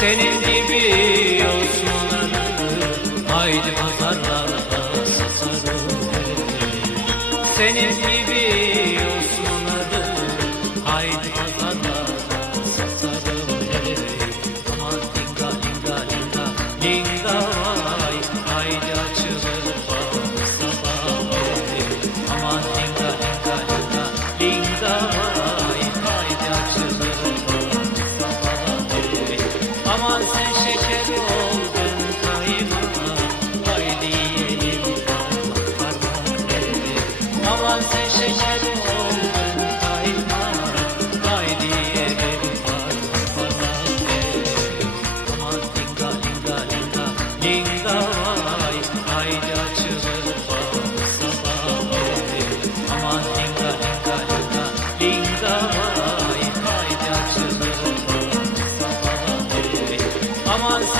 Senin gibi yolcuları Haydi pazarlarda satarım Senin gibi zaman sen şeker oldun kayma. Haydi yiyelim parmak parmak Aman sen şeker oldun